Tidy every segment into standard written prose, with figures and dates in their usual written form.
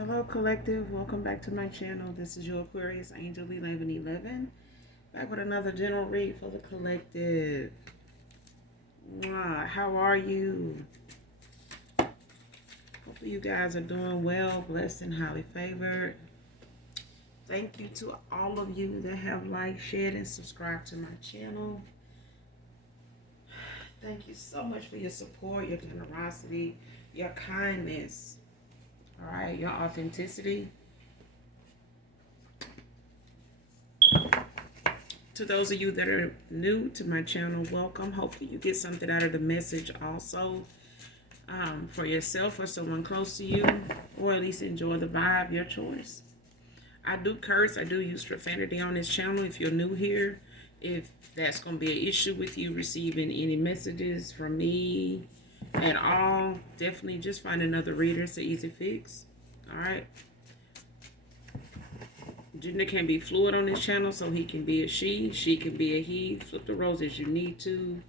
Hello collective, welcome back to my channel. This is your Aquarius Angel 1111. Back with another general read for the collective. How are you? Hopefully you guys are doing well, blessed and highly favored. Thank you to all of you that have liked, shared, and subscribed to my channel. Thank you so much for your support, your generosity, your kindness. All right, your authenticity. To those of you that are new to my channel, welcome. Hopefully you get something out of the message also for yourself or someone close to you, or at least enjoy the vibe, your choice. I do curse. I do use profanity on this channel. If you're new here, if that's going to be an issue with you receiving any messages from me at all, definitely just find another reader. It's an easy fix. All right. Gender can be fluid on this channel, so he can be a she can be a he. Flip the roles as you need to.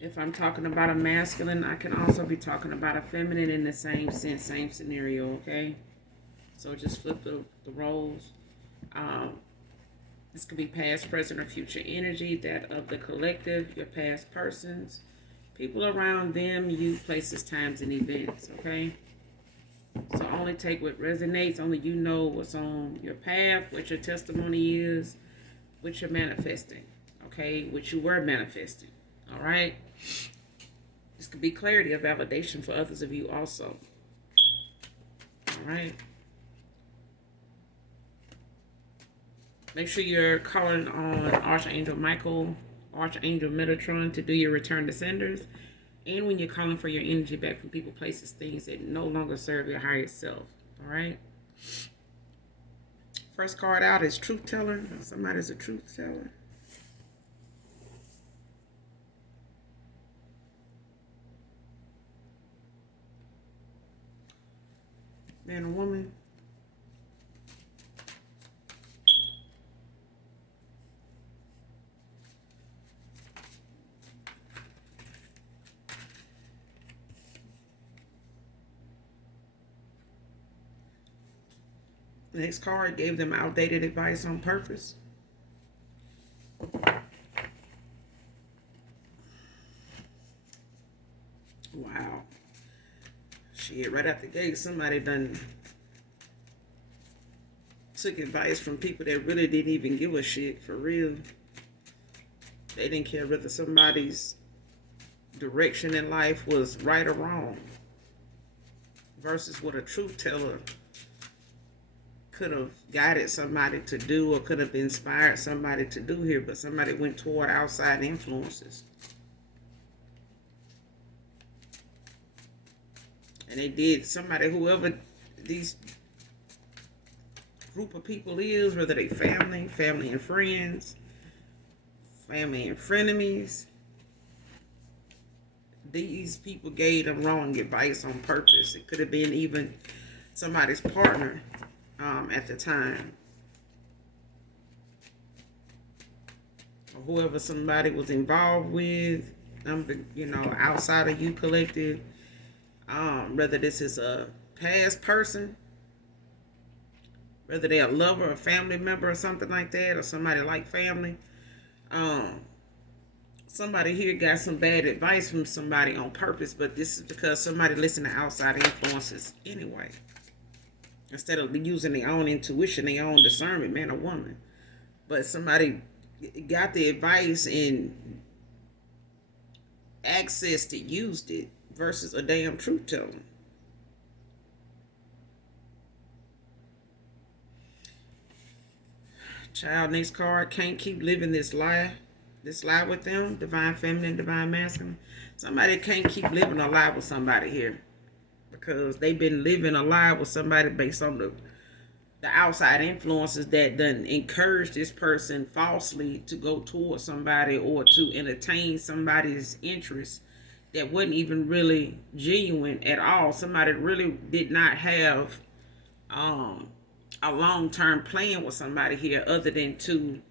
If I'm talking about a masculine, I can also be talking about a feminine in the same sense, same scenario, okay? So just flip the roles. This could be past, present, or future energy, that of the collective, your past persons, people around them, you, places, times, and events, okay? So only take what resonates. Only you know what's on your path, what your testimony is, what you're manifesting, okay? What you were manifesting, all right? This could be clarity or validation for others of you also, all right? Make sure you're calling on Archangel Michael, Archangel Metatron to do your return to senders. And when you're calling for your energy back from people, places, things that no longer serve your higher self. All right. First card out is Truth Teller. Somebody's a truth teller. Man or woman. Next card gave them outdated advice on purpose. Wow. Shit, right out the gate, somebody done took advice from people that really didn't even give a shit, for real. They didn't care whether somebody's direction in life was right or wrong. Versus what a truth teller could have guided somebody to do or could have inspired somebody to do here, but somebody went toward outside influences. And they did, somebody, whoever these group of people is, whether they family and friends, family and frenemies, these people gave them wrong advice on purpose. It could have been even somebody's partner at the time, or whoever somebody was involved with, you know, outside of you collective, whether this is a past person, whether they're a lover, a family member, or something like that, or somebody like family. Somebody here got some bad advice from somebody on purpose, but this is because somebody listened to outside influences anyway, instead of using their own intuition, their own discernment, man or woman. But somebody got the advice and accessed it, used it, versus a damn truth teller. Child, next card, can't keep living this lie with them. Divine feminine, divine masculine. Somebody can't keep living a lie with somebody here, because they've been living a lie with somebody based on the outside influences that done encourage this person falsely to go towards somebody or to entertain somebody's interest that wasn't even really genuine at all. Somebody really did not have a long-term plan with somebody here, other than to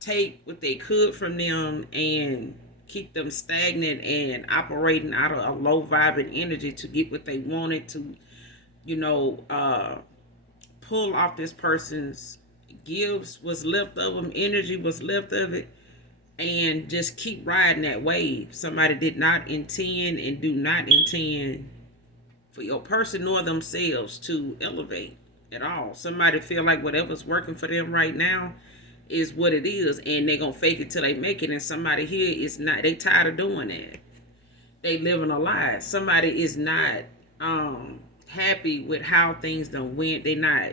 take what they could from them and keep them stagnant and operating out of a low vibing energy to get what they wanted, to you know, pull off this person's gives what's left of them, energy was left of it, and just keep riding that wave. Somebody did not intend and do not intend for your person nor themselves to elevate at all. Somebody feel like whatever's working for them right now is what it is, and they're gonna fake it till they make it. And somebody here is not, they tired of doing that. They living a lie. Somebody is not happy with how things done went. They not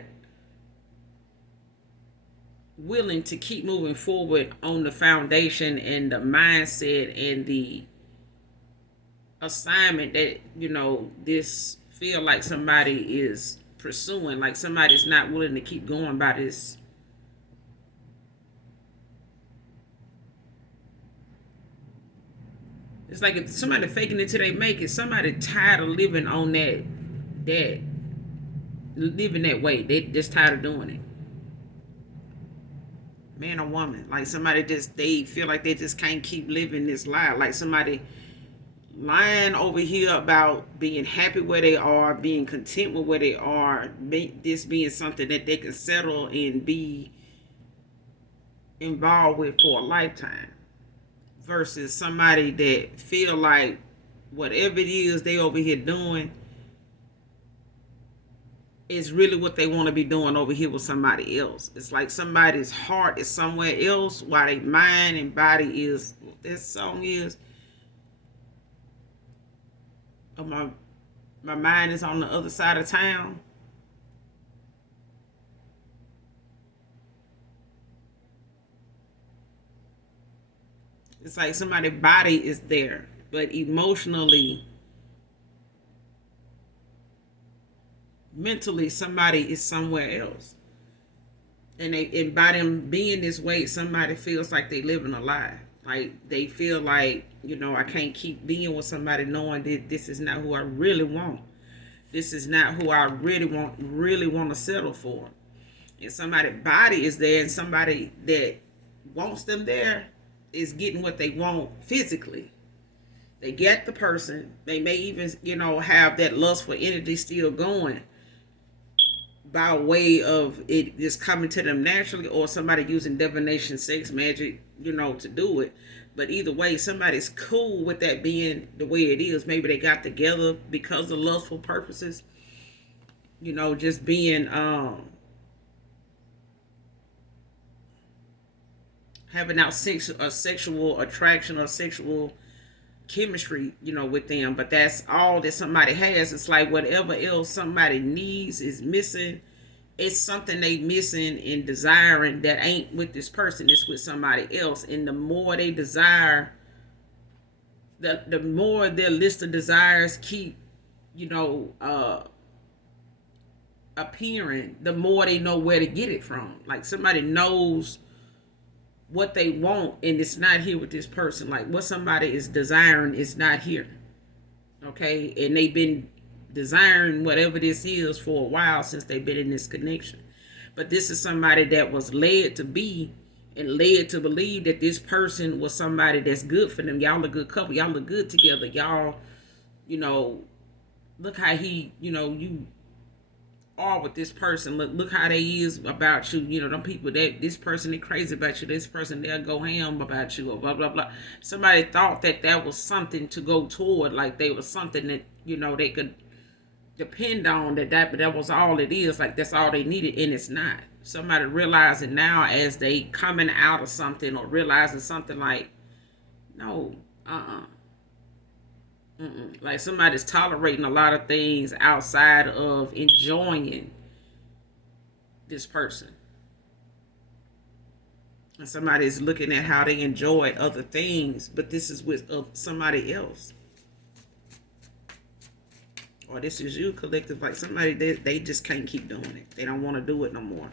willing to keep moving forward on the foundation and the mindset and the assignment that, you know, this feel like somebody is pursuing. Like somebody's not willing to keep going by this. It's like if somebody faking it till they make it. Somebody tired of living on that living that way. They just tired of doing it. Man or woman, like somebody just, they feel like they just can't keep living this lie. Like somebody lying over here about being happy where they are, being content with where they are, this being something that they can settle and be involved with for a lifetime, versus somebody that feel like whatever it is they over here doing is really what they want to be doing over here with somebody else. It's like somebody's heart is somewhere else while their mind and body is, this song is, oh, my mind is on the other side of town. It's like somebody's body is there, but emotionally, mentally, somebody is somewhere else. And by them being this way, somebody feels like they living a lie. Like they feel like, you know, I can't keep being with somebody knowing that this is not who I really want. This is not who I really want to settle for. And somebody's body is there, and somebody that wants them there is getting what they want physically. They get the person. They may even, you know, have that lustful energy still going by way of it just coming to them naturally, or somebody using divination, sex, magic, you know, to do it. But either way, somebody's cool with that being the way it is. Maybe they got together because of lustful purposes. You know, just being having out sexual attraction or sexual chemistry, you know, with them. But that's all that somebody has. It's like whatever else somebody needs is missing. It's something they missing and desiring that ain't with this person. It's with somebody else. And the more they desire, the more their list of desires keep, you know, appearing, the more they know where to get it from. Like somebody knows what they want, and it's not here with this person. Like what somebody is desiring is not here. Okay, and they've been desiring whatever this is for a while, since they've been in this connection. But this is somebody that was led to be and led to believe that this person was somebody that's good for them. Y'all a good couple. Y'all look good together. Y'all, you know, look how he, you know, you are with this person. Look how they is about you. You know, them people that this person is crazy about you. This person they'll go ham about you, or blah blah blah. Somebody thought that that was something to go toward, like they was something that, you know, they could depend on, that was all it is. Like that's all they needed, and it's not. Somebody realizing now as they coming out of something, or realizing something, like no, like somebody's tolerating a lot of things outside of enjoying this person. And somebody's looking at how they enjoy other things, but this is with somebody else. Or this is you, collective. Like somebody, they just can't keep doing it. They don't want to do it no more.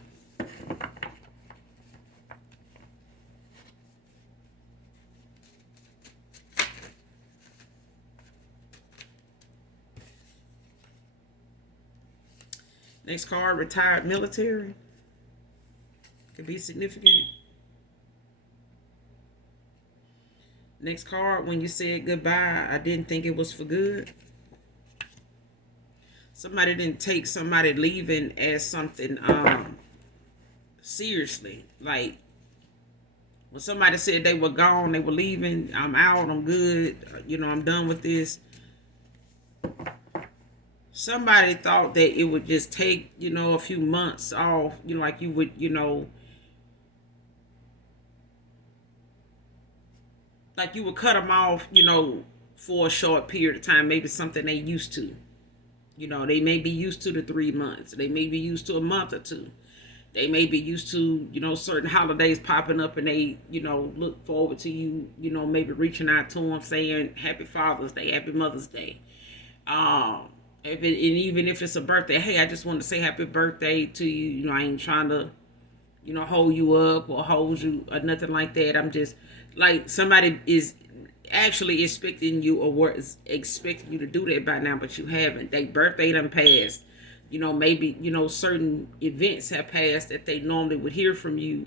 Next card, retired military. Could be significant. Next card, when you said goodbye, I didn't think it was for good. Somebody didn't take somebody leaving as something seriously. Like when somebody said they were gone, they were leaving, I'm out, I'm good, I'm done with this. Somebody thought that it would just take, a few months off, like you would, like you would cut them off, for a short period of time, maybe something they used to. They may be used to the 3 months. They may be used to a month or two. They may be used to, certain holidays popping up and they, look forward to you, maybe reaching out to them saying Happy Father's Day, Happy Mother's Day. And even if it's a birthday, hey, I just want to say happy birthday to you. I ain't trying to, hold you up or hold you or nothing like that. I'm just like somebody is actually expecting you or was expecting you to do that by now, but you haven't. They birthday done passed. Maybe, certain events have passed that they normally would hear from you,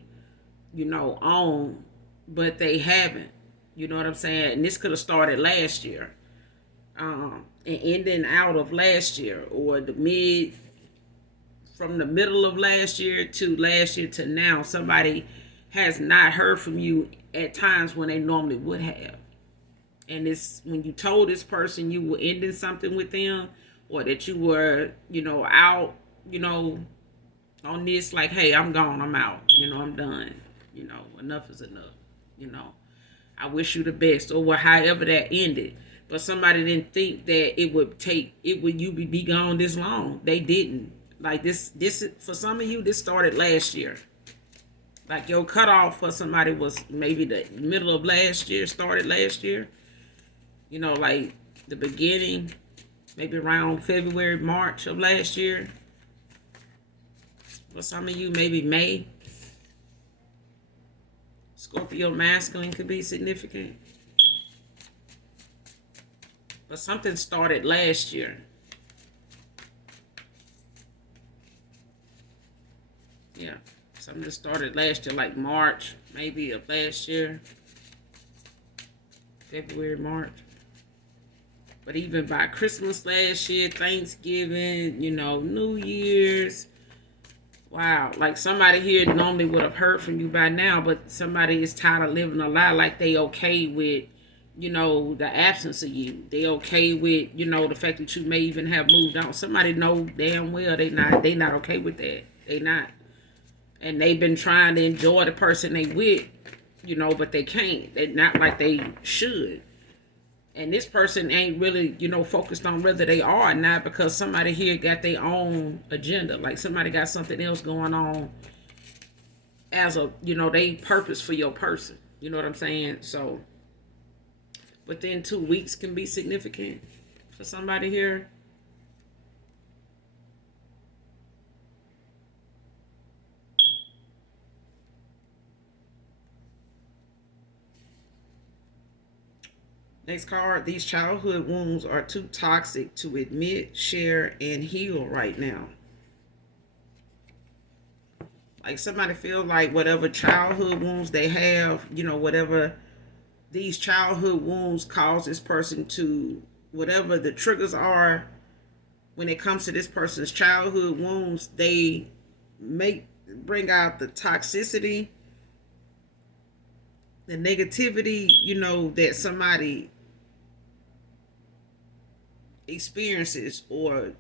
on, but they haven't. You know what I'm saying? And this could have started last year. And ending out of last year or from the middle of last year to now, somebody has not heard from you at times when they normally would have. And it's when you told this person you were ending something with them or that you were, out, on this, like, hey, I'm gone, I'm out, I'm done, enough is enough, I wish you the best or however that ended. But somebody didn't think that you would be gone this long. They didn't. Like this for some of you, this started last year. Like your cutoff for somebody was maybe the middle of last year, started last year. Like the beginning, maybe around February, March of last year. For some of you, maybe May. Scorpio masculine could be significant. But something started last year. Yeah. Something started last year, like March, maybe of last year. February, March. But even by Christmas last year, Thanksgiving, New Year's. Wow. Like somebody here normally would have heard from you by now, but somebody is tired of living a lie like they okay with the absence of you. They okay with, the fact that you may even have moved on. Somebody know damn well they not okay with that. They not. And they've been trying to enjoy the person they with, but they can't. They're not like they should. And this person ain't really, focused on whether they are or not because somebody here got their own agenda. Like somebody got something else going on as a, they purpose for your person. You know what I'm saying? So within 2 weeks can be significant for somebody here. Next card, these childhood wounds are too toxic to admit, share, and heal right now. Like somebody feel like whatever childhood wounds they have, whatever these childhood wounds cause this person to, whatever the triggers are when it comes to this person's childhood wounds, they bring out the toxicity, the negativity, that somebody experiences or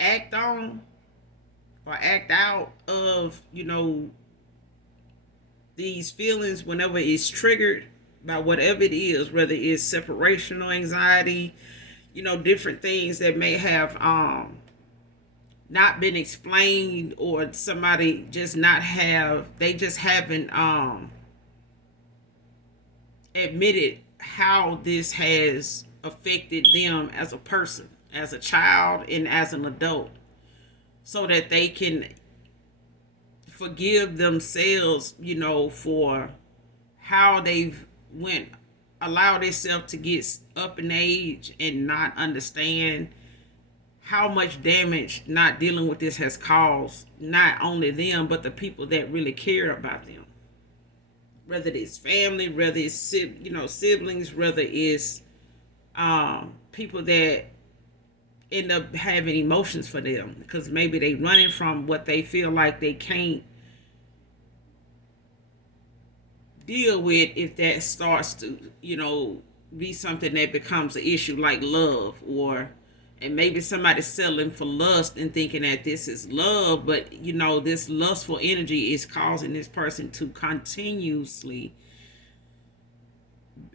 act on or act out of, these feelings whenever it's triggered by whatever it is, whether it's separational anxiety, different things that may have not been explained or somebody just haven't admitted how this has affected them as a person, as a child, and as an adult, so that they can forgive themselves, for how they've allowed themselves to get up in age and not understand how much damage not dealing with this has caused, not only them, but the people that really care about them. Whether it's family, whether it's, siblings, whether it's people that end up having emotions for them, because maybe they running from what they feel like they can't deal with if that starts to, be something that becomes an issue, like love. Or and maybe somebody's settling for lust and thinking that this is love, but this lustful energy is causing this person to continuously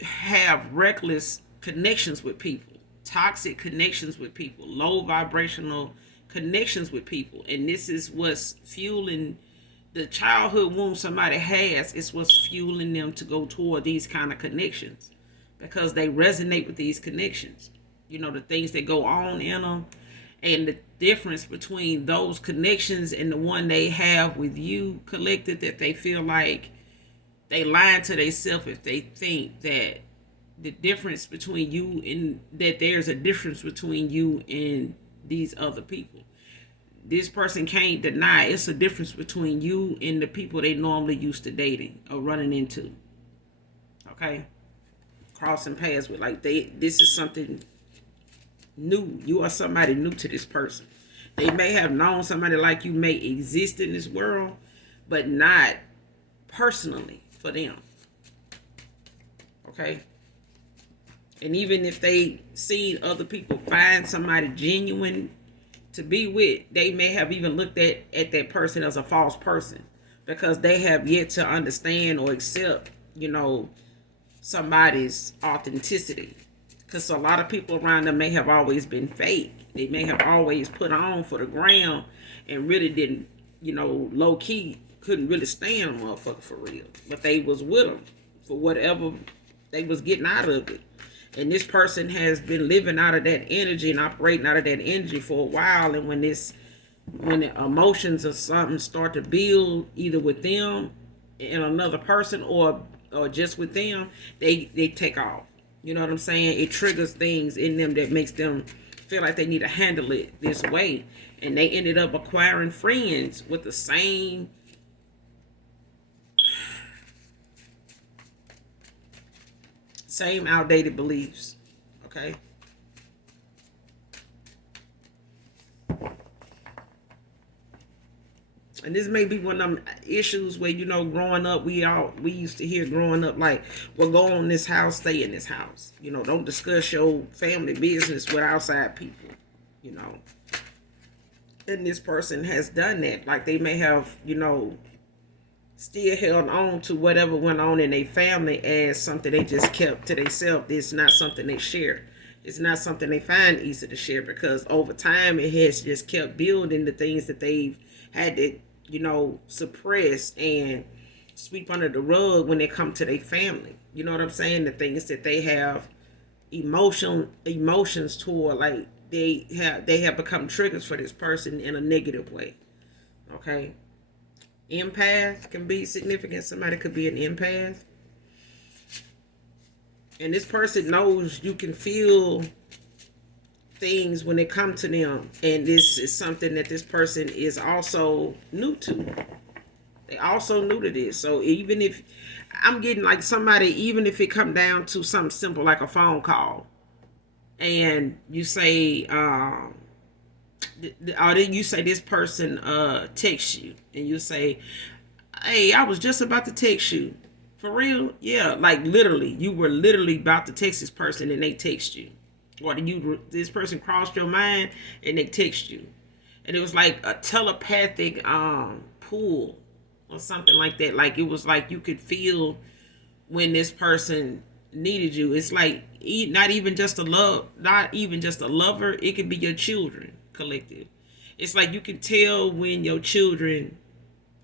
have reckless connections with people, toxic connections with people, low vibrational connections with people. And this is what's fueling the childhood wound somebody has. Is what's fueling them to go toward these kind of connections, because they resonate with these connections. The things that go on in them, and the difference between those connections and the one they have with you, collected, that they feel like they lying to themselves if they think that the difference between you and that there's a difference between you and these other people. This person can't deny it's a difference between you and the people they normally used to dating or running into. Okay? Crossing paths with, like, this is something new. You are somebody new to this person. They may have known somebody like you may exist in this world, but not personally for them. Okay? And even if they seen other people find somebody genuine to be with, they may have even looked at that person as a false person, because they have yet to understand or accept, somebody's authenticity. Because a lot of people around them may have always been fake. They may have always put on for the ground and really didn't, low key, couldn't really stand a motherfucker for real. But they was with them for whatever they was getting out of it. And this person has been living out of that energy and operating out of that energy for a while. And when the emotions or something start to build, either with them and another person, or just with them, they take off. You know what I'm saying? It triggers things in them that makes them feel like they need to handle it this way. And they ended up acquiring friends with the same outdated beliefs. Okay? And this may be one of them issues where, growing up, we used to hear growing up, like, well, go on this house, stay in this house. Don't discuss your family business with outside people. And this person has done that. Like, they may have, still held on to whatever went on in their family as something they just kept to themselves. It's not something they share. It's not something they find easy to share, because over time it has just kept building the things that they've had to, suppress and sweep under the rug when they come to their family. You know what I'm saying? The things that they have emotions toward, like they have become triggers for this person in a negative way. Okay? Empath can be significant. Somebody could be an empath. And this person knows you can feel things when they come to them. And this is something that this person is also new to. They also new to this. So even if I'm getting like somebody, even if it come down to something simple like a phone call, and you say, or then you say this person texts you, and you say, hey, I was just about to text you. For real? Yeah, like literally, you were literally about to text this person and they text you. Or this person crossed your mind and they text you. And it was like a telepathic pull or something like that. Like it was like you could feel when this person needed you. It's like not even just a lover, it could be your children collective. It's like you can tell when your children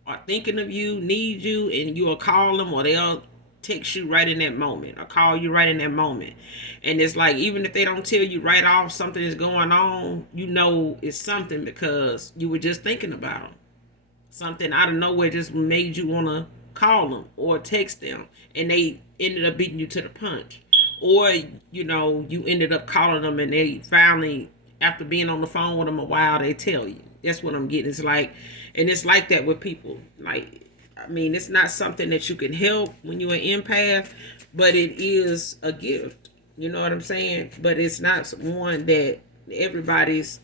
are thinking of you, need you, and you'll call them, or they'll text you right in that moment, or call you right in that moment. And it's like, even if they don't tell you right off something is going on, it's something, because you were just thinking about them. Something out of nowhere just made you want to call them or text them, and they ended up beating you to the punch. Or, you ended up calling them, and they finally, after being on the phone with them a while, they tell you. That's what I'm getting. It's like, and it's like that with people. Like, I mean, it's not something that you can help when you're an empath, but it is a gift. You know what I'm saying? But it's not one that everybody's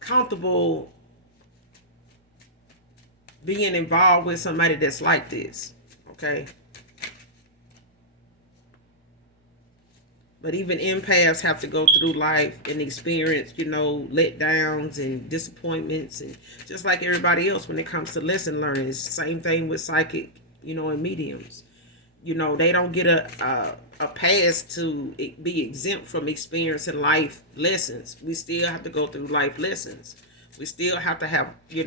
comfortable being involved with somebody that's like this. Okay. But even empaths have to go through life and experience, letdowns and disappointments, and just like everybody else when it comes to lesson learning. It's the same thing with psychic, and mediums. They don't get a pass to be exempt from experiencing life lessons. We still have to go through life lessons. We still have to have, the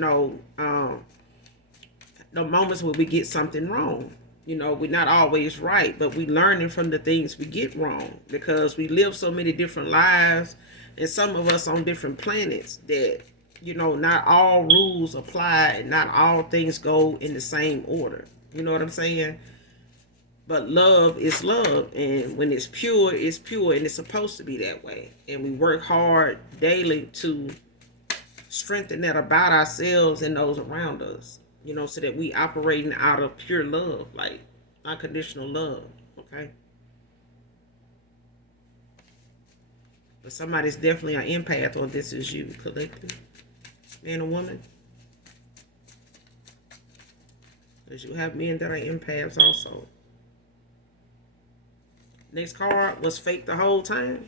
moments where we get something wrong. We're not always right, but we learning from the things we get wrong, because we live so many different lives, and some of us on different planets that, not all rules apply and not all things go in the same order. You know what I'm saying? But love is love, and when it's pure, and it's supposed to be that way. And we work hard daily to strengthen that about ourselves and those around us, so that we operating out of pure love, like unconditional love. Okay. But somebody's definitely an empath, or this is you, collective, man or woman. Because you have men that are empaths also. Next card was fake the whole time.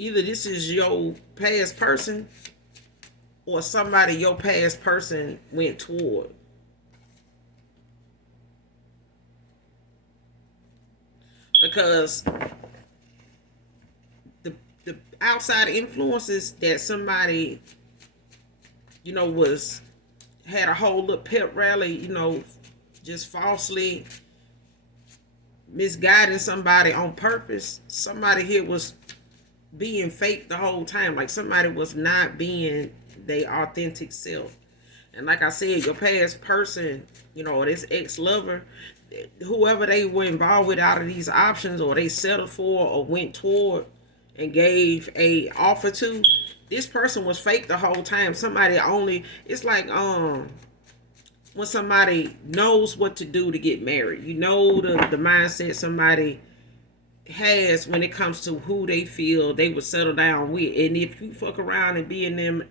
Either this is your past person or somebody your past person went toward. Because the outside influences that somebody, had a whole little pep rally, just falsely misguiding somebody on purpose. Somebody here was being fake the whole time. Like somebody was not being their authentic self. And like I said, your past person, or this ex-lover, whoever they were involved with out of these options, or they settled for or went toward and gave a offer to, this person was fake the whole time. Somebody only, it's like when somebody knows what to do to get married. The mindset somebody has when it comes to who they feel they would settle down with. And if you fuck around and be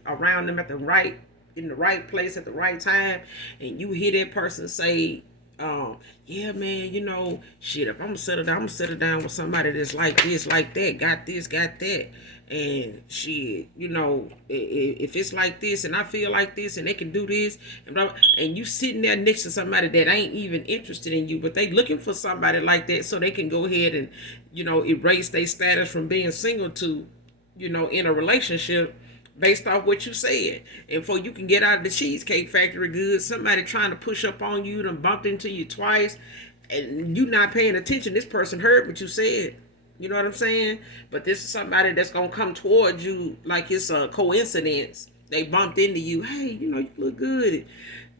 around them in the right place at the right time, and you hear that person say, yeah, man, shit, if I'm gonna settle down with somebody that's like this, like that, got this, got that. And shit, if it's like this and I feel like this and they can do this, and you sitting there next to somebody that ain't even interested in you, but they looking for somebody like that so they can go ahead and, erase their status from being single to, in a relationship based off what you said. And before you can get out of the Cheesecake Factory goods, somebody trying to push up on you, done bumped into you twice, and you not paying attention. This person heard what you said. You know what I'm saying? But this is somebody that's going to come towards you like it's a coincidence. They bumped into you. Hey, you look good.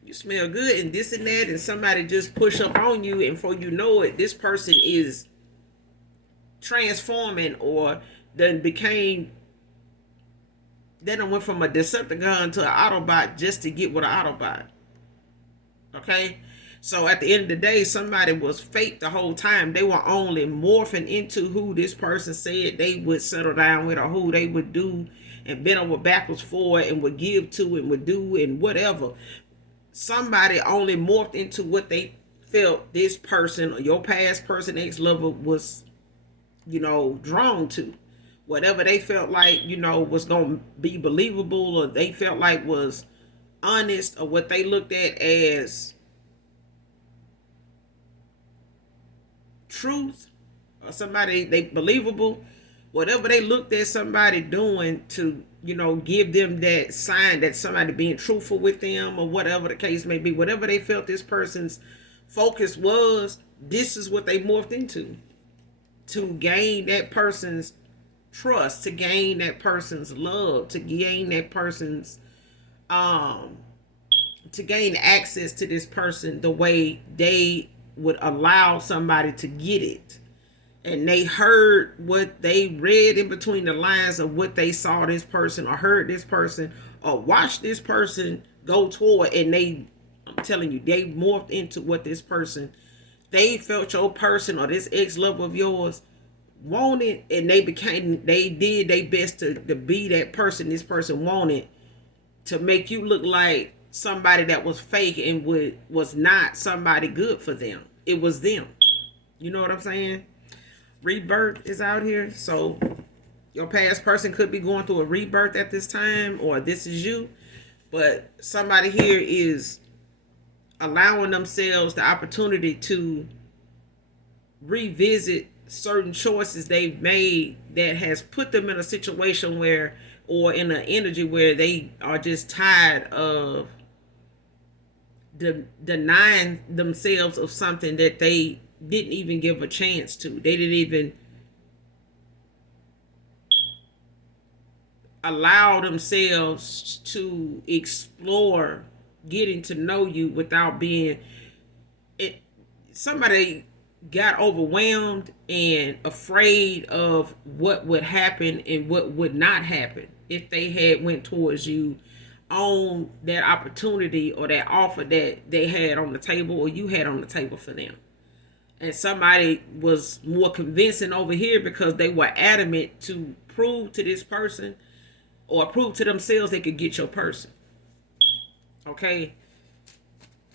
You smell good and this and that. And somebody just push up on you. And before you know it, this person is transforming, or then went from a Decepticon to an Autobot just to get with an Autobot. Okay? So at the end of the day, somebody was fake the whole time. They were only morphing into who this person said they would settle down with, or who they would do and bend over backwards for and would give to and would do and whatever. Somebody only morphed into what they felt this person, or your past person, ex-lover, was, drawn to. Whatever they felt like, was going to be believable, or they felt like was honest, or what they looked at as truth, or somebody they believable, whatever they looked at somebody doing to, give them that sign that somebody being truthful with them, or whatever the case may be, whatever they felt this person's focus was, this is what they morphed into to gain that person's trust, to gain that person's love, to gain that person's to gain access to this person the way they would allow somebody to get it. and they heard what they read in between the lines of what they saw this person or heard this person or watched this person go toward, and I'm telling you, they morphed into what this person, they felt your person or this ex-lover of yours wanted, and they did their best to be that person this person wanted, to make you look like somebody that was fake and was not somebody good for them. It was them. You know what I'm saying? Rebirth is out here. So your past person could be going through a rebirth at this time, or this is you. But somebody here is allowing themselves the opportunity to revisit certain choices they've made that has put them in a situation where, or in an energy where they are just tired of denying themselves of something that they didn't even give a chance to. They didn't even allow themselves to explore getting to know you without being it. Somebody got overwhelmed and afraid of what would happen and what would not happen if they had went towards you on that opportunity or that offer that they had on the table or you had on the table for them. And somebody was more convincing over here because they were adamant to prove to this person or prove to themselves they could get your person. Okay?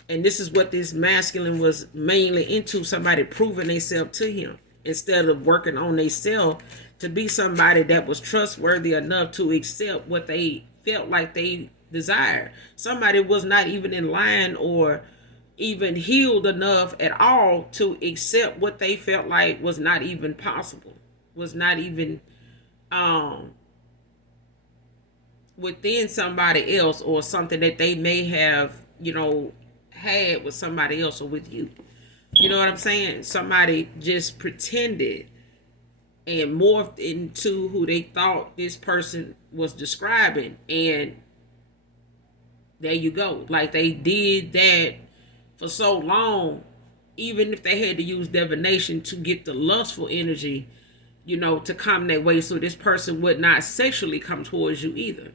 And this is what this masculine was mainly into, somebody proving themselves to him instead of working on themselves to be somebody that was trustworthy enough to accept what they felt like they desired. Somebody was not even in line or even healed enough at all to accept what they felt like was not even possible, was not even within somebody else, or something that they may have, had with somebody else or with you. You know what I'm saying? Somebody just pretended and morphed into who they thought this person was describing. And there you go. Like, they did that for so long, even if they had to use divination to get the lustful energy, to come that way, so this person would not sexually come towards you either.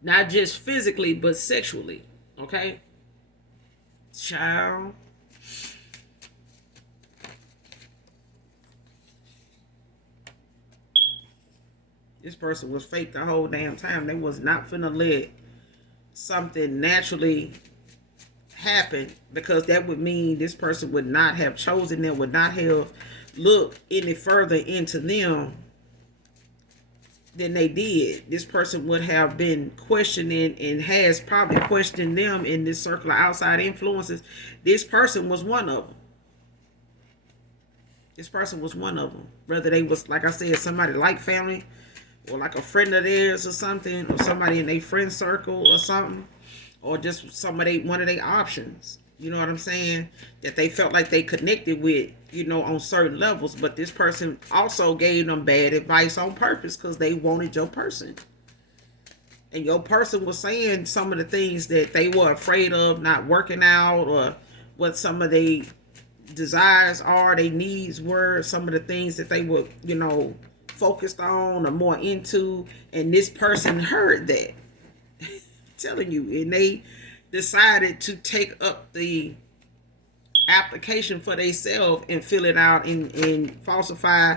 Not just physically, but sexually. Okay? Child. This person was fake the whole damn time. They was not finna let something naturally happen, because that would mean this person would not have chosen them, would not have looked any further into them than they did. This person would have been questioning and has probably questioned them in this circle of outside influences. This person was one of them. This person was one of them. Whether they was, like I said, somebody like family or like a friend of theirs or something, or somebody in their friend circle or something, or just one of their options. You know what I'm saying? That they felt like they connected with, on certain levels. But this person also gave them bad advice on purpose because they wanted your person. And your person was saying some of the things that they were afraid of not working out, or what some of their desires are, their needs were, some of the things that they were, focused on or more into. And this person heard that. Telling you, and they decided to take up the application for themselves and fill it out and falsify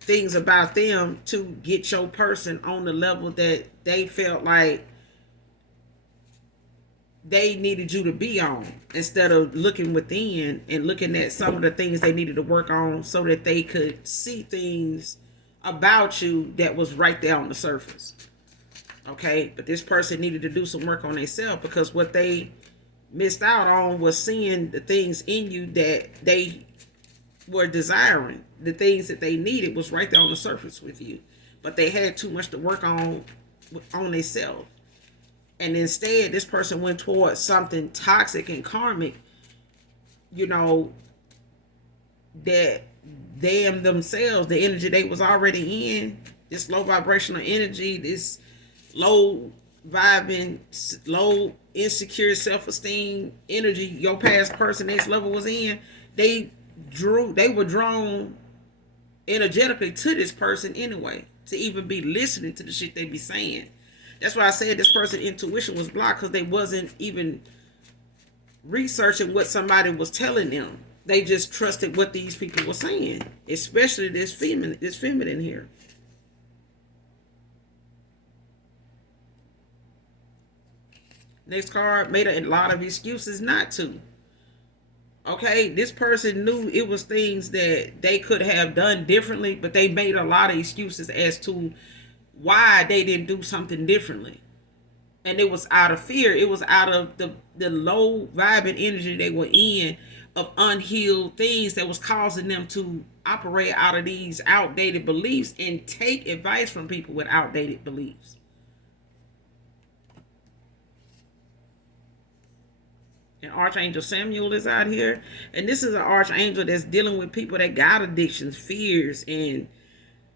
things about them to get your person on the level that they felt like they needed you to be on, instead of looking within and looking at some of the things they needed to work on so that they could see things about you that was right there on the surface. Okay, but this person needed to do some work on themselves, because what they missed out on was seeing the things in you that they were desiring. The things that they needed was right there on the surface with you, but they had too much to work on themselves. And instead, this person went towards something toxic and karmic, that them themselves, the energy they was already in, this low vibrational energy, this low vibing, low insecure self-esteem energy your past person, next level was in, they were drawn energetically to this person anyway, to even be listening to the shit they be saying. That's why I said this person's intuition was blocked, because they wasn't even researching what somebody was telling them. They just trusted what these people were saying, especially this feminine here. Next card, made a lot of excuses not to. Okay, this person knew it was things that they could have done differently, but they made a lot of excuses as to why they didn't do something differently. And it was out of fear. It was out of the low vibing energy they were in, of unhealed things that was causing them to operate out of these outdated beliefs and take advice from people with outdated beliefs. And Archangel Samuel is out here. And this is an archangel that's dealing with people that got addictions, fears, and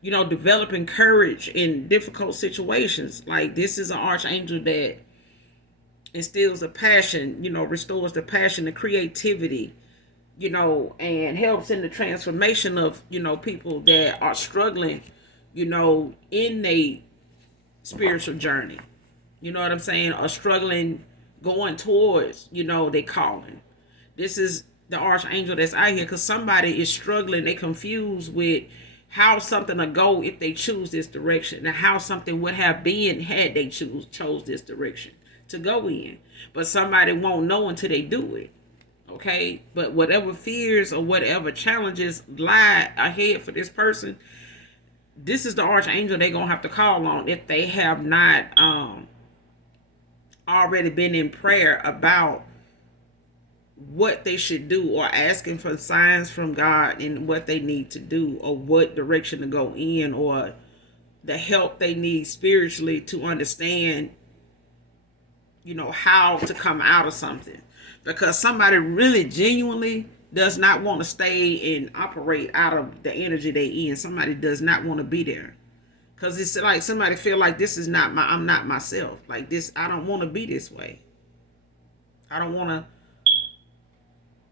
developing courage in difficult situations. Like, this is an archangel that instills a passion, restores the passion, the creativity, and helps in the transformation of, people that are struggling, in a spiritual journey. You know what I'm saying? Or struggling going towards, they calling. This is the archangel that's out here, because somebody is struggling. They confused with how something will go if they choose this direction, and how something would have been had they chose this direction to go in. But somebody won't know until they do it. Okay? But whatever fears or whatever challenges lie ahead for this person, this is the archangel they're going to have to call on if they have not already been in prayer about what they should do, or asking for signs from God in what they need to do, or what direction to go in, or the help they need spiritually to understand, how to come out of something. Because somebody really genuinely does not want to stay and operate out of the energy they in. Somebody does not want to be there. Because it's like somebody feel like this is not I'm not myself. Like this, I don't want to be this way. I don't want to.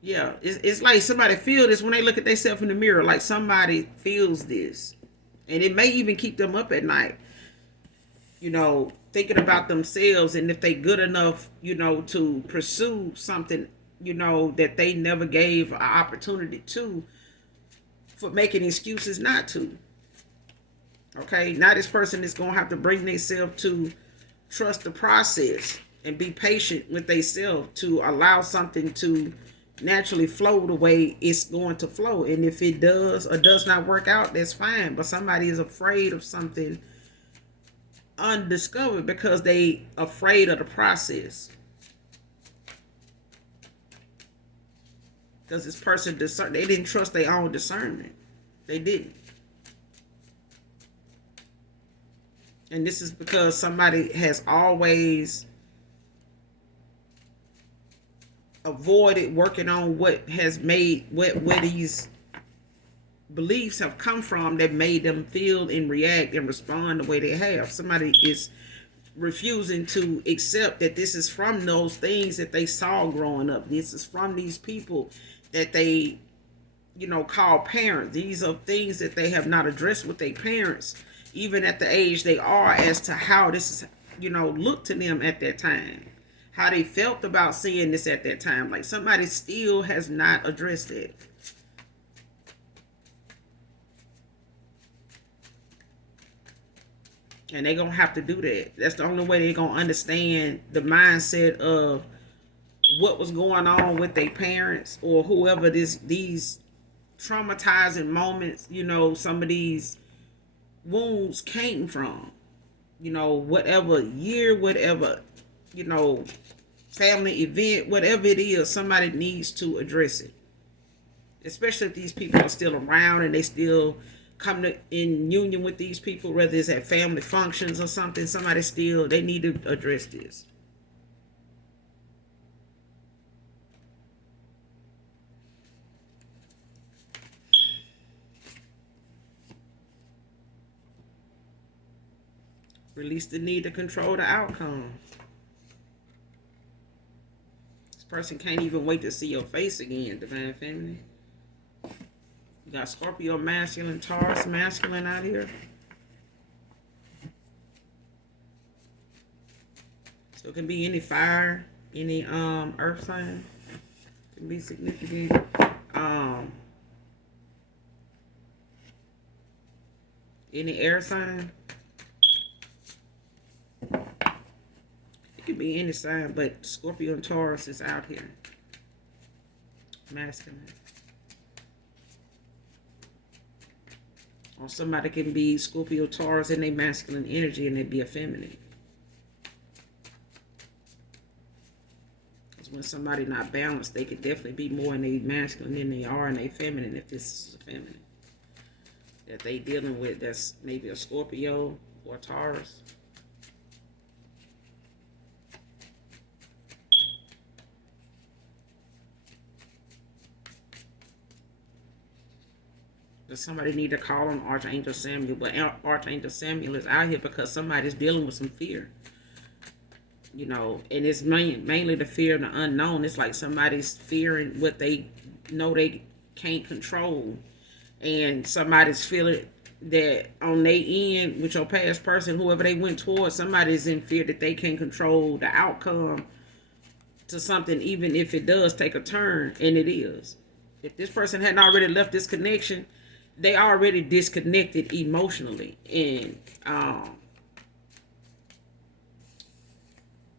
Yeah, it's like somebody feel this when they look at themselves in the mirror. Like somebody feels this. And it may even keep them up at night. Thinking about themselves, and if they good enough, to pursue something, that they never gave an opportunity to, for making excuses not to. Okay, now this person is going to have to bring themselves to trust the process and be patient with themselves, to allow something to naturally flow the way it's going to flow. And if it does or does not work out, that's fine. But somebody is afraid of something undiscovered because they afraid of the process. Because this person they didn't trust their own discernment. They didn't. And this is because somebody has always avoided working on what has made where these beliefs have come from that made them feel and react and respond the way they have. Somebody is refusing to accept that this is from those things that they saw growing up. This is from these people that they, call parents. These are things that they have not addressed with their parents, even at the age they are, as to how this is, looked to them at that time. How they felt about seeing this at that time. Like somebody still has not addressed it. And they're going to have to do that. That's the only way they're going to understand the mindset of what was going on with their parents, or whoever these traumatizing moments, some of these wounds came from. Whatever year, whatever, family event, whatever it is, somebody needs to address it. Especially if these people are still around and they still come in union with these people, whether it's at family functions or something, they need to address this. Release the need to control the outcome. This person can't even wait to see your face again, Divine Feminine. got Scorpio masculine, Taurus masculine out here. So it can be any fire, any earth sign. It can be significant. Any air sign. It could be any sign, but Scorpio and Taurus is out here. Masculine. Or somebody can be Scorpio, Taurus, and they masculine energy, and they be effeminate. Because when somebody not balanced, they could definitely be more in they masculine than they are in they feminine, if this is a feminine that they dealing with. That's maybe a Scorpio or Taurus. Somebody need to call on Archangel Samuel, but Archangel Samuel is out here because somebody's dealing with some fear, you know, and it's mainly the fear of the unknown. It's like somebody's fearing what they know they can't control, and somebody's feeling that on their end with your past person, whoever they went towards, somebody's in fear that they can't control the outcome to something, even if it does take a turn, and it is. If this person hadn't already left this connection, they already disconnected emotionally, and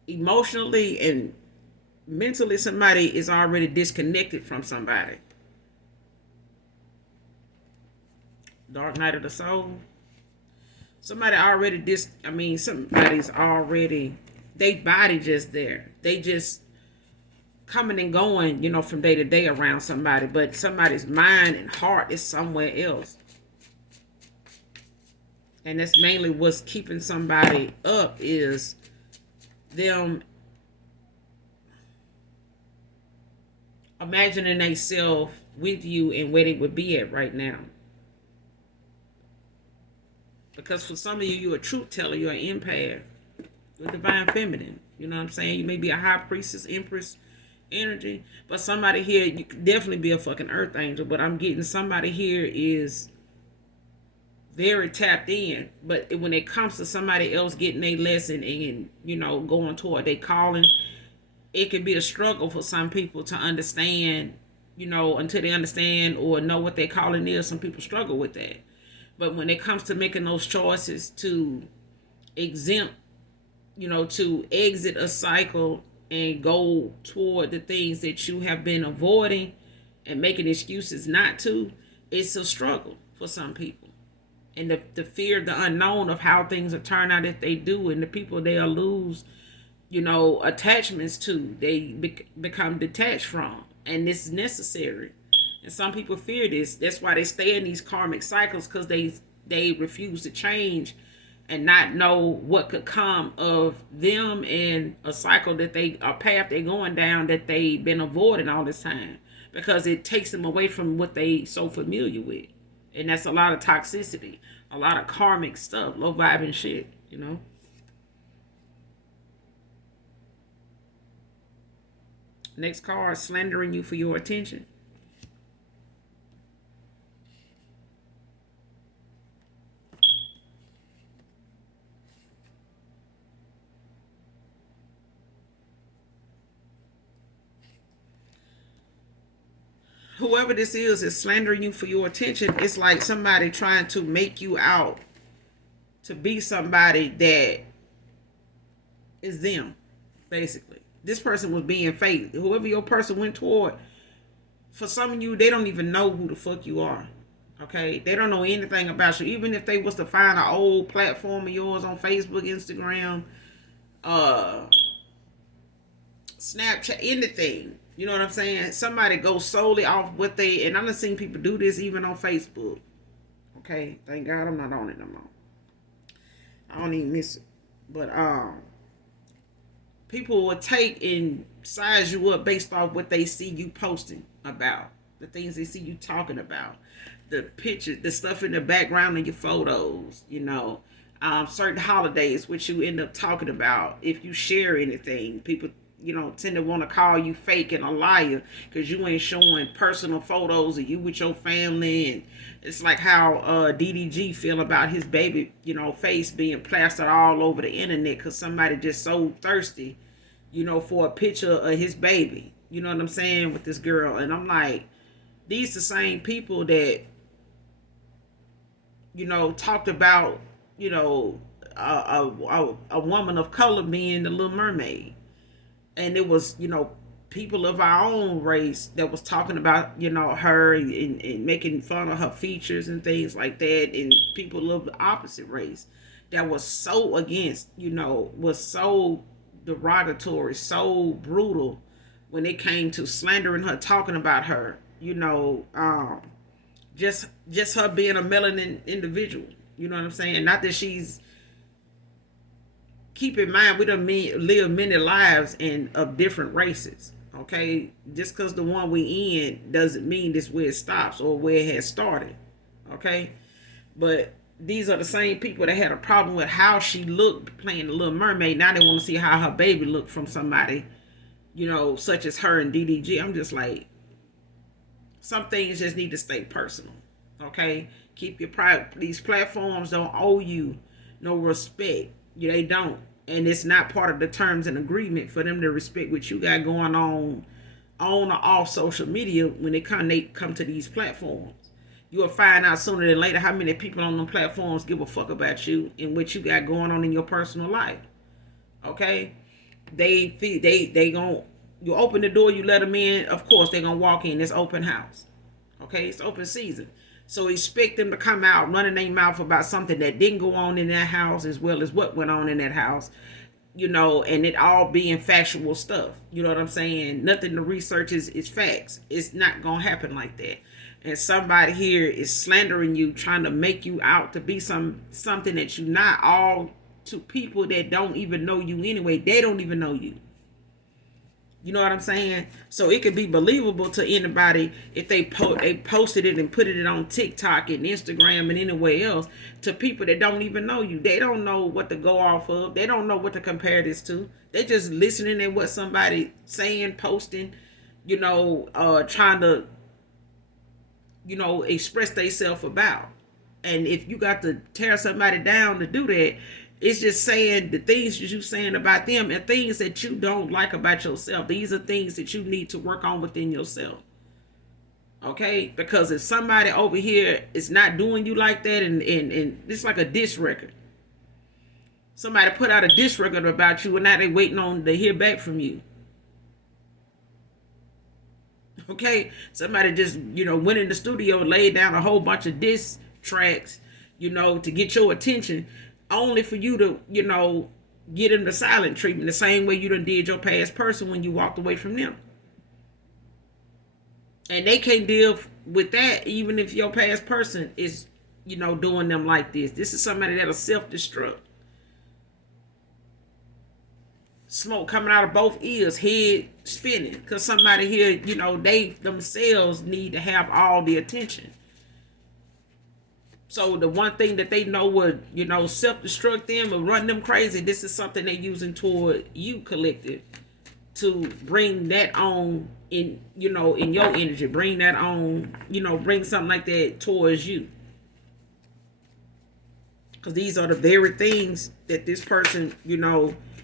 emotionally and mentally somebody is already disconnected from somebody. Dark night of the soul. Somebody already somebody's already, they body just there. They just coming and going, you know, from day to day around somebody, but somebody's mind and heart is somewhere else. And that's mainly what's keeping somebody up, is them imagining themselves with you and where they would be at right now. Because for some of you, you're a truth teller, you're an empath, you're divine feminine. You know what I'm saying? You may be a high priestess, empress energy, but somebody here, you could definitely be a fucking earth angel, but I'm getting somebody here is very tapped in, but when it comes to somebody else getting a lesson and, you know, going toward their calling, it can be a struggle for some people to understand, you know, until they understand or know what their calling is. Some people struggle with that, but when it comes to making those choices to exempt, you know, to exit a cycle and go toward the things that you have been avoiding and making excuses not to, it's a struggle for some people. And the fear of the unknown of how things will turn out if they do, and the people they'll lose, you know, attachments to, they become detached from. And this is necessary. And some people fear this. That's why they stay in these karmic cycles, because they refuse to change and not know what could come of them in a cycle that a path they're going down that they've been avoiding all this time, because it takes them away from what they so familiar with. And that's a lot of toxicity, a lot of karmic stuff, low vibing shit, you know. Next card, slandering you for your attention. Whoever this is slandering you for your attention. It's like somebody trying to make you out to be somebody that is them, basically. This person was being fake. Whoever your person went toward, for some of you, they don't even know who the fuck you are. Okay? They don't know anything about you. Even if they was to find an old platform of yours on Facebook, Instagram, Snapchat, anything. You know what I'm saying? Somebody goes solely off what they, and I've seen people do this even on Facebook. Okay, thank God I'm not on it no more. I don't even miss it. But people will take and size you up based off what they see you posting about, the things they see you talking about, the pictures, the stuff in the background of your photos, you know, certain holidays which you end up talking about. If you share anything, people, tend to want to call you fake and a liar because you ain't showing personal photos of you with your family. And it's like how DDG feel about his baby, face being plastered all over the internet because somebody just so thirsty, for a picture of his baby. You know what I'm saying, with this girl. And I'm like, these the same people that, talked about, a woman of color being the Little Mermaid. And it was, people of our own race that was talking about, her and making fun of her features and things like that. And people of the opposite race that was so against, was so derogatory, so brutal when it came to slandering her, talking about her, just her being a melanin individual. You know what I'm saying? Not that she's, keep in mind, we done live many lives of different races. Okay, just because the one we in doesn't mean this where it stops or where it has started. Okay, but these are the same people that had a problem with how she looked playing the Little Mermaid. Now they want to see how her baby looked from somebody, such as her and DDG. I'm just like, some things just need to stay personal. Okay, keep your pride. These platforms don't owe you no respect. They don't. And it's not part of the terms and agreement for them to respect what you got going on or off social media when they come to these platforms. You'll find out sooner than later how many people on them platforms give a fuck about you and what you got going on in your personal life. Okay? They gon' you open the door, you let them in, of course they're gonna walk in. It's open house. Okay, it's open season. So expect them to come out running their mouth about something that didn't go on in that house as well as what went on in that house, and it all being factual stuff. You know what I'm saying? Nothing to research is facts. It's not going to happen like that. And somebody here is slandering you, trying to make you out to be something that you're not, all to people that don't even know you anyway. They don't even know you. You know what I'm saying? So it could be believable to anybody if they posted it and put it on TikTok and Instagram and anywhere else, to people that don't even know you. They don't know what to go off of. They don't know what to compare this to. They just listening to what somebody saying, posting, trying to, express themselves about. And if you got to tear somebody down to do that, it's just saying the things that you're saying about them and things that you don't like about yourself. These are things that you need to work on within yourself. Okay? Because if somebody over here is not doing you like that, and it's like a diss record. Somebody put out a diss record about you and now they waiting on to hear back from you. Okay? Somebody just, went in the studio and laid down a whole bunch of diss tracks, to get your attention, only for you to, get them the silent treatment the same way you done did your past person when you walked away from them. And they can't deal with that even if your past person is, doing them like this. This is somebody that'll self-destruct. Smoke coming out of both ears, head spinning. Because somebody here, they themselves need to have all the attention. So the one thing that they know would, self-destruct them or run them crazy, this is something they're using toward you, collective, to bring that on in, in your energy. Bring that on, bring something like that towards you. Because these are the very things that this person,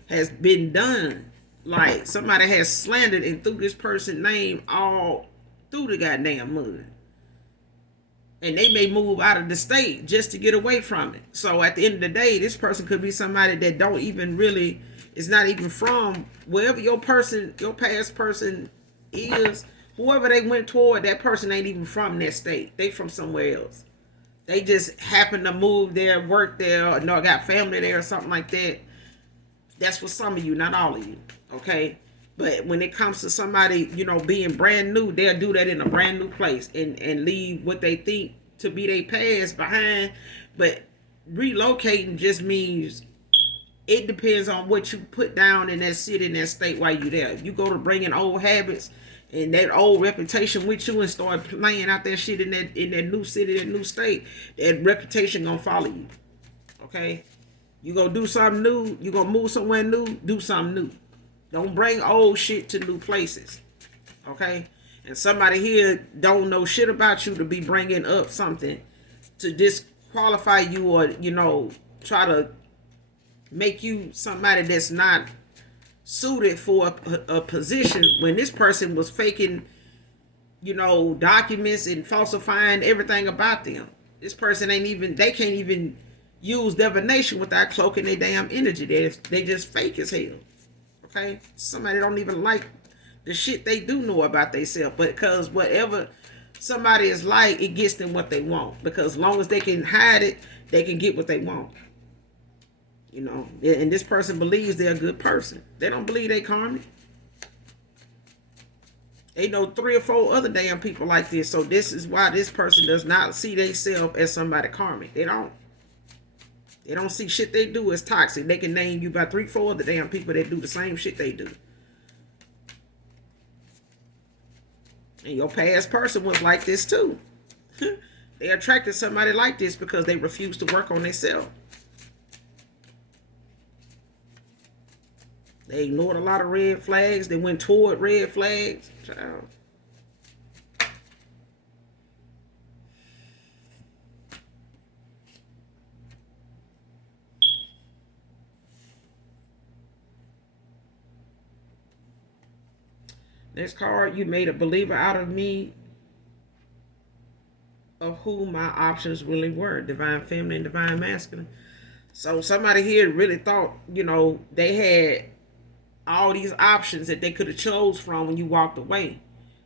has been done. Like somebody has slandered and threw this person's name all through the goddamn mud. And they may move out of the state just to get away from it. So at the end of the day, this person could be somebody that don't even really, is not even from wherever your past person is. Whoever they went toward, that person ain't even from that state. They from somewhere else. They just happen to move there, work there, or got family there or something like that. That's for some of you, not all of you. Okay? But when it comes to somebody, being brand new, they'll do that in a brand new place and leave what they think to be their past behind. But relocating just means it depends on what you put down in that city, in that state while you're there. If you go to bringing old habits and that old reputation with you and start playing out that shit in that new city, that new state, that reputation gonna follow you. Okay? You gonna do something new, you gonna move somewhere new, do something new. Don't bring old shit to new places. Okay? And somebody here don't know shit about you to be bringing up something to disqualify you, or, try to make you somebody that's not suited for a position, when this person was faking, documents and falsifying everything about them. This person they can't even use divination without cloaking their damn energy. They just fake as hell. Okay? Somebody don't even like the shit they do know about themselves, but because whatever somebody is like, it gets them what they want. Because as long as they can hide it, they can get what they want. And this person believes they're a good person. They don't believe they karmic. They know 3 or 4 other damn people like this. So this is why this person does not see themselves as somebody karmic. They don't. They don't see shit they do as toxic. They can name you about 3, 4 other damn people that do the same shit they do. And your past person was like this too. They attracted somebody like this because they refused to work on themselves. They ignored a lot of red flags. They went toward red flags. Child. Next card, you made a believer out of me, of who my options really were. Divine feminine, divine masculine. So somebody here really thought, they had all these options that they could have chose from when you walked away.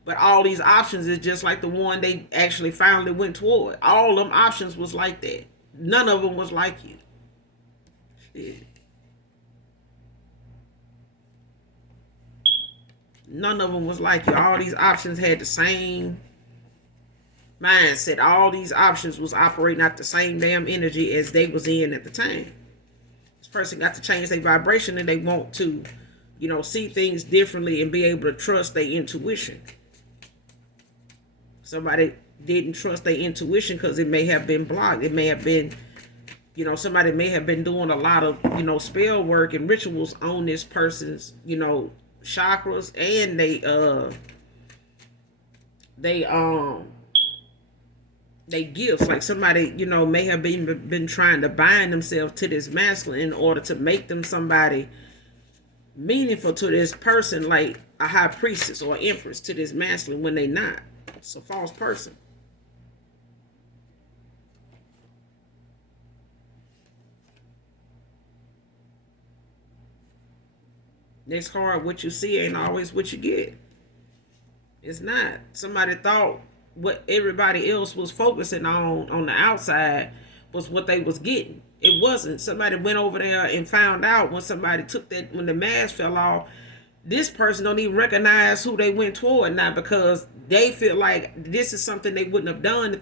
But all these options is just like the one they actually finally went toward. All them options was like that. None of them was like you. Shit. None of them was like you. All these options had the same mindset. All these options was operating at the same damn energy as they was in at the time. This person got to change their vibration, and they want to, see things differently and be able to trust their intuition. Somebody didn't trust their intuition because it may have been blocked. It may have been, somebody may have been doing a lot of, spell work and rituals on this person's, chakras, and they gifts. Like somebody, may have been trying to bind themselves to this masculine in order to make them somebody meaningful to this person, like a high priestess or empress to this masculine, when they not. It's a false person. Next card, what you see ain't always what you get. It's not. Somebody thought what everybody else was focusing on the outside was what they was getting. It wasn't. Somebody went over there and found out when somebody took that, when the mask fell off, this person don't even recognize who they went toward now, because they feel like this is something they wouldn't have done if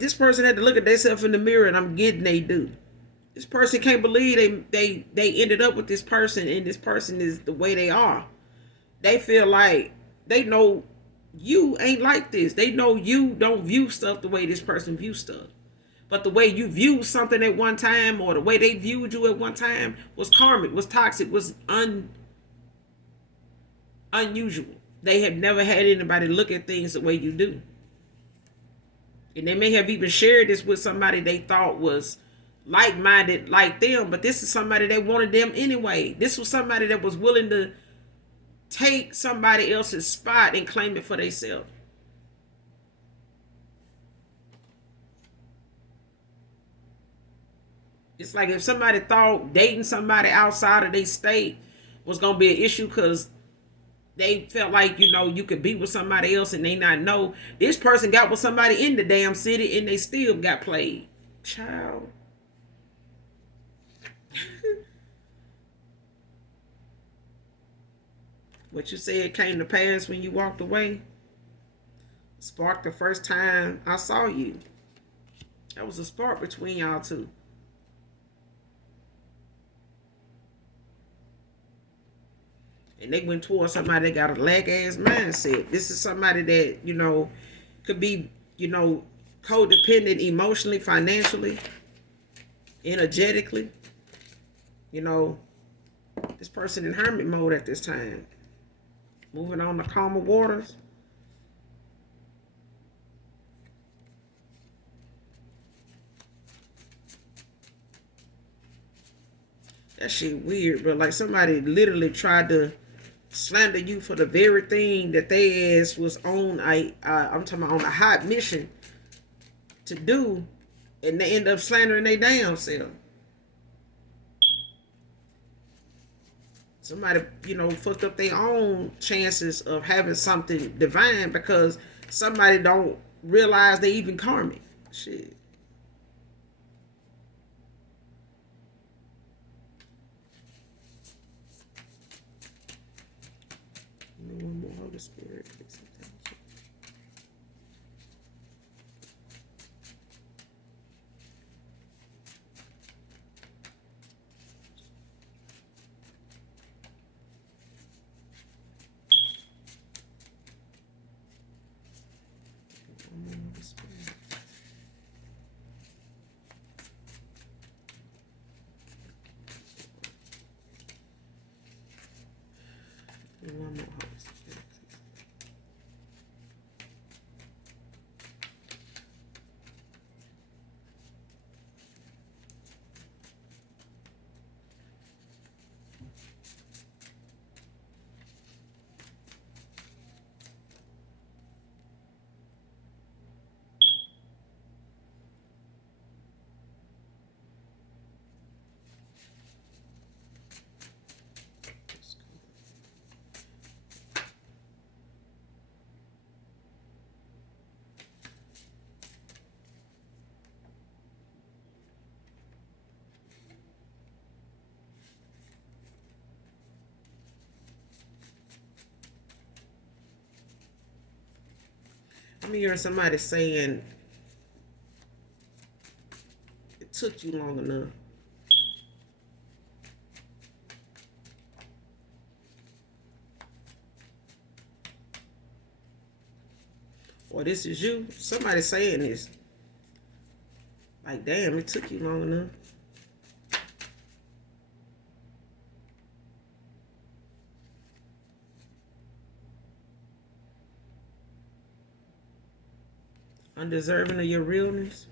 this person had to look at themselves in the mirror, and I'm getting they do. This person can't believe they ended up with this person, and this person is the way they are. They feel like they know you ain't like this. They know you don't view stuff the way this person views stuff. But the way you viewed something at one time, or the way they viewed you at one time, was karmic, was toxic, was unusual. They have never had anybody look at things the way you do. And they may have even shared this with somebody they thought was like-minded like them, but this is somebody that wanted them anyway. This was somebody that was willing to take somebody else's spot and claim it for themselves. It's like if somebody thought dating somebody outside of their state was going to be an issue because they felt like, you could be with somebody else and they not know. This person got with somebody in the damn city and they still got played. Child. What you said came to pass when you walked away. Sparked the first time I saw you. That was a spark between y'all two. And they went towards somebody that got a lag-ass mindset. This is somebody that, could be, codependent emotionally, financially, energetically. This person in hermit mode at this time. Moving on to calmer waters. That shit weird, bro. Like somebody literally tried to slander you for the very thing that they ass was on I'm talking about on a hot mission to do, and they end up slandering their damn self. Somebody, fucked up their own chances of having something divine because somebody don't realize they even karmic. Shit. One more Holy Spirit. One more Holy Spirit. I'm hearing somebody saying it took you long enough. Or this is you. Somebody saying this. Like, damn, it took you long enough. Undeserving of your realness.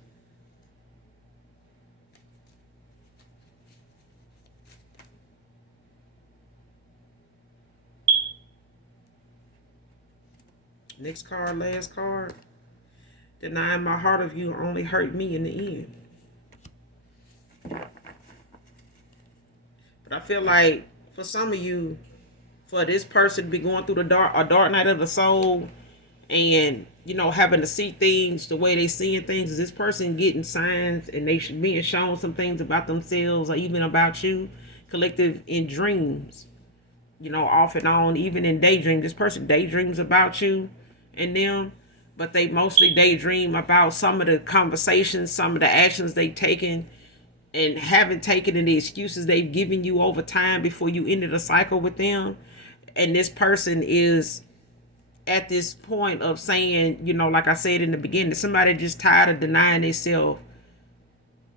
Next card, last card. Denying my heart of you only hurt me in the end. But I feel like for some of you, for this person to be going through a dark night of the soul, and having to see things the way they seeing things, is this person getting signs and they should being shown some things about themselves or even about you, collective in dreams, off and on, even in daydream. This person daydreams about you and them, but they mostly daydream about some of the conversations, some of the actions they've taken and haven't taken, and the excuses they've given you over time before you ended a cycle with them. And this person is at this point of saying, like I said in the beginning, somebody just tired of denying themselves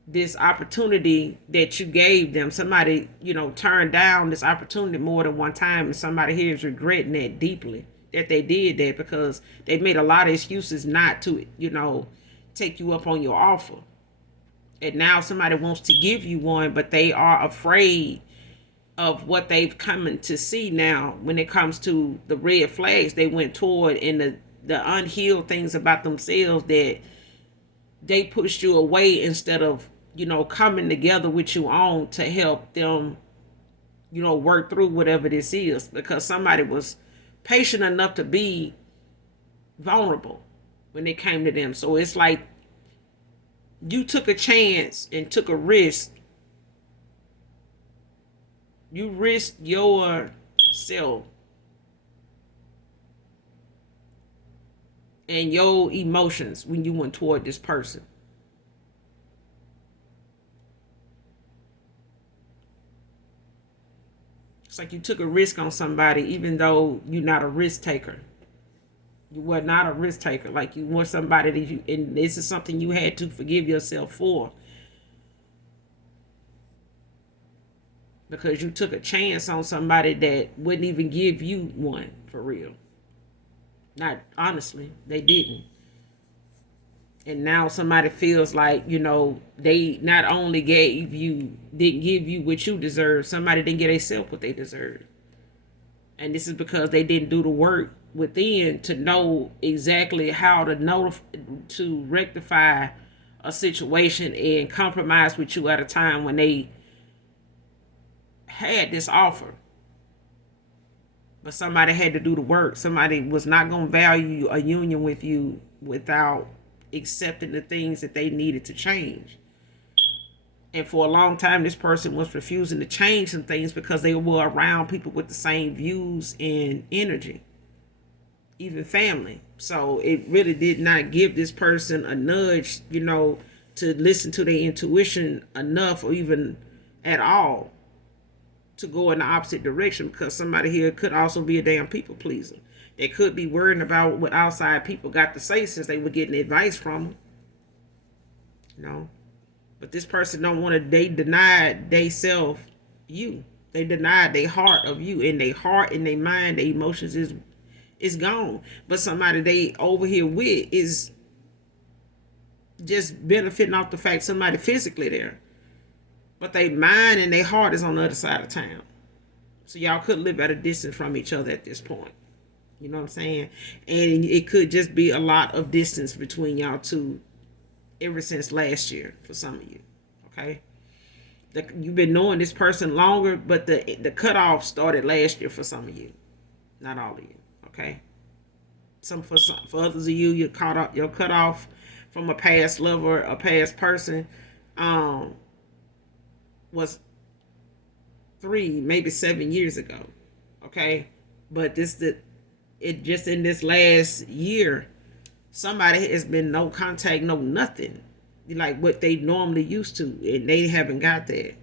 this opportunity that you gave them. Somebody, turned down this opportunity more than one time, and somebody here is regretting that deeply, that they did that, because they made a lot of excuses not to, take you up on your offer. And now somebody wants to give you one, but they are afraid of what they've come to see now when it comes to the red flags they went toward, and the unhealed things about themselves that they pushed you away instead of, coming together with you on to help them, work through whatever this is, because somebody was patient enough to be vulnerable when it came to them. So it's like you took a chance and took a risk. You risked yourself and your emotions when you went toward this person. It's like you took a risk on somebody even though you're not a risk taker. You were not a risk taker. Like, you want somebody that you, and this is something you had to forgive yourself for. because you took a chance on somebody that wouldn't even give you one for real. Not honestly, they didn't. And now somebody feels like, they not only didn't give you what you deserve, somebody didn't get themselves what they deserve. And this is because they didn't do the work within to know exactly how to rectify a situation and compromise with you at a time when they had this offer. But somebody had to do the work. Somebody was not going to value a union with you without accepting the things that they needed to change. And for a long time, this person was refusing to change some things because they were around people with the same views and energy, even family. So it really did not give this person a nudge, to listen to their intuition enough or even at all to go in the opposite direction, because somebody here could also be a damn people pleaser. They could be worrying about what outside people got to say since they were getting advice from them. But this person don't want to, they denied they self you. They denied their heart of you, and their heart and their mind, their emotions is gone. But somebody they over here with is just benefiting off the fact somebody physically there. But their mind and their heart is on the other side of town. So y'all could live at a distance from each other at this point. You know what I'm saying? And it could just be a lot of distance between y'all two ever since last year for some of you. Okay? You've been knowing this person longer, but the cutoff started last year for some of you. Not all of you. Okay? For others of you, you're cut off from a past lover, a past person. Was 3, maybe 7 years ago. Okay? But it just in this last year, somebody has been no contact, no nothing, like what they normally used to, and they haven't got that.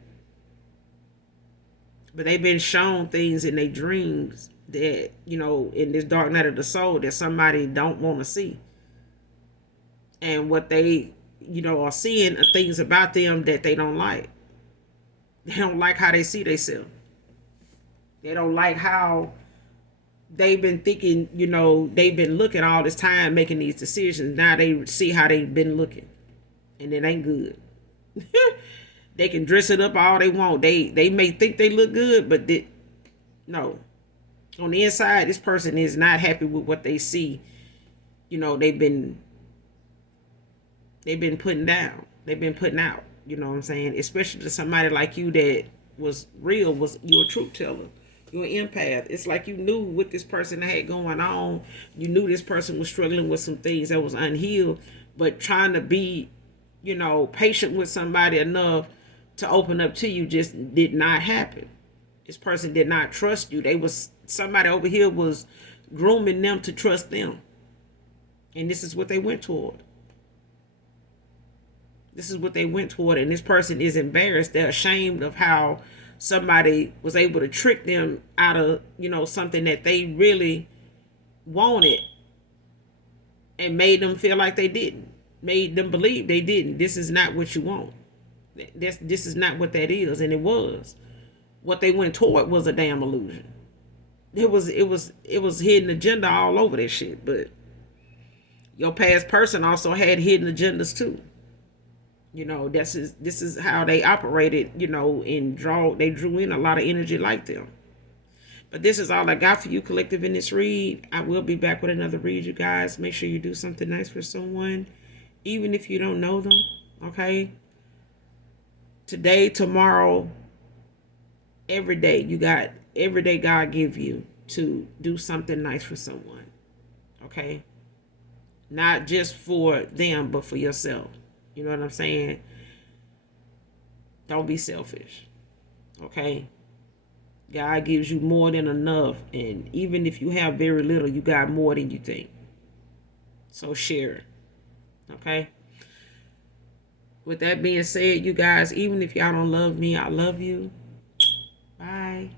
But they've been shown things in their dreams that, in this dark night of the soul, that somebody don't want to see. And what they, are seeing are things about them that they don't like. They don't like how they see themselves. They don't like how they've been thinking, they've been looking all this time making these decisions. Now they see how they've been looking. And it ain't good. They can dress it up all they want. They may think they look good, but no. On the inside, this person is not happy with what they see. They've been putting down. They've been putting out. You know what I'm saying? Especially to somebody like you that was real, you're a truth teller. You're an empath. It's like you knew what this person had going on. You knew this person was struggling with some things that was unhealed, but trying to be, patient with somebody enough to open up to you just did not happen. This person did not trust you. Somebody over here was grooming them to trust them. And this is what they went toward. This is what they went toward, and this person is embarrassed. They're ashamed of how somebody was able to trick them out of, something that they really wanted, and made them feel like they didn't. Made them believe they didn't. This is not what you want. This is not what that is, and it was. What they went toward was a damn illusion. It was hidden agenda all over that shit, but your past person also had hidden agendas too. This is how they operated, and they drew in a lot of energy like them. But this is all I got for you, collective, in this read. I will be back with another read, you guys. Make sure you do something nice for someone, even if you don't know them, okay? Today, tomorrow, every day God give you to do something nice for someone, okay? Not just for them, but for yourself. You know what I'm saying? Don't be selfish. Okay? God gives you more than enough. And even if you have very little, you got more than you think. So share it. Okay? With that being said, you guys, even if y'all don't love me, I love you. Bye.